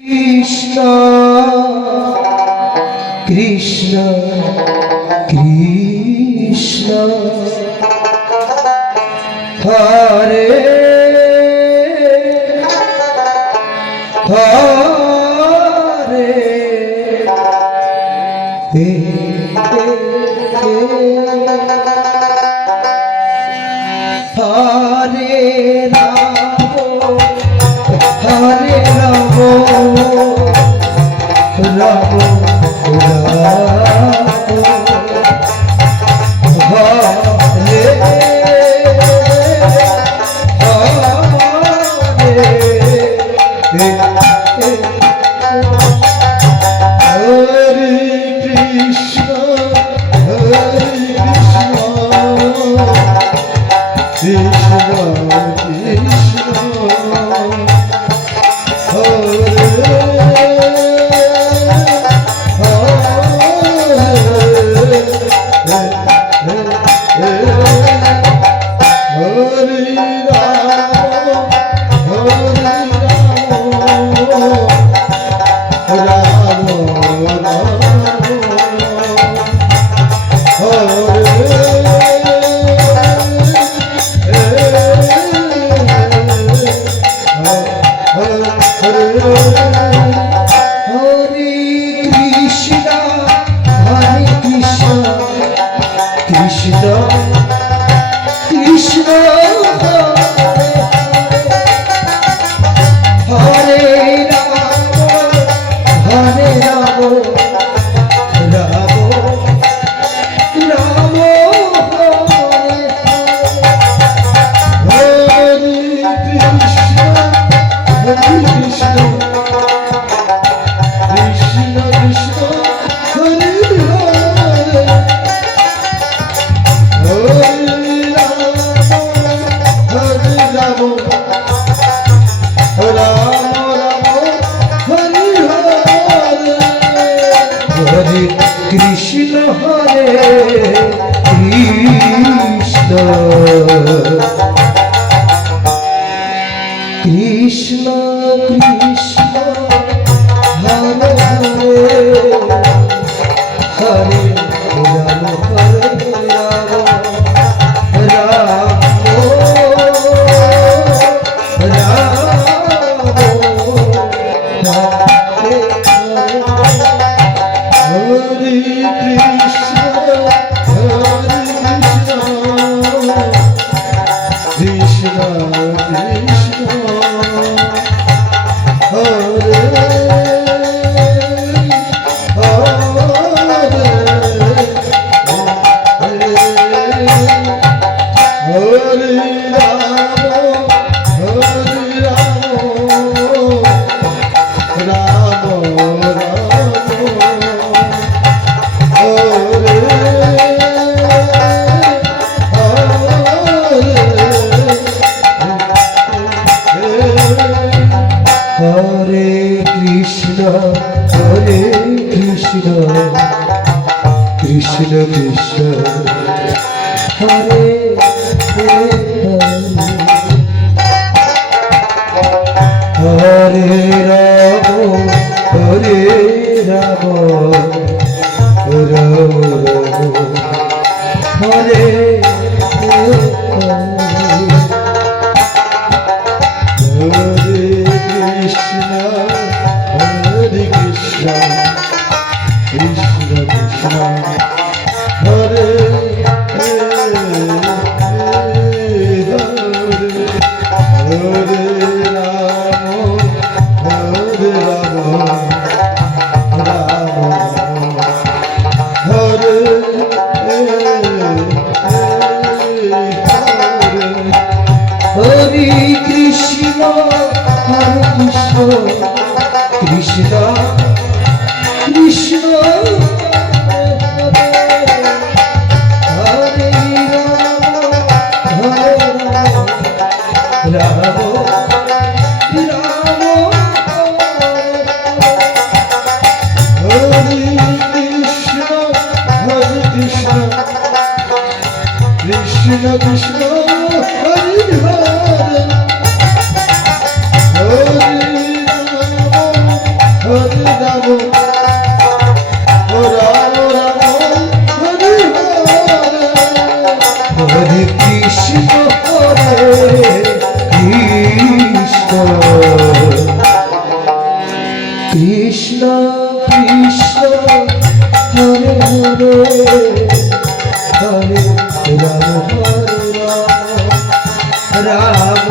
Krishna Krishna Krishna Hare Hare Hare Ram হরে Ram Ram Krishna হরে Krishna Krishna Krishna Hare Hare Ram হরে Ram Ram Krishna Krishna Hare Hare Ram হরে Ram Ram Hare Hare Krishna হরে Krishna Krishna Krishna Hare Hare Ram Ram Hare Hare Krishna হরে Krishna Krishna Krishna হরে Ram Ram Ram হরে Krishna Krishna Krishna Hare Hare Hare Hare Ram ও Ram Ram Hare Hare Hare Krishna Krishna Krishna Hare Hare Hare Ram Ram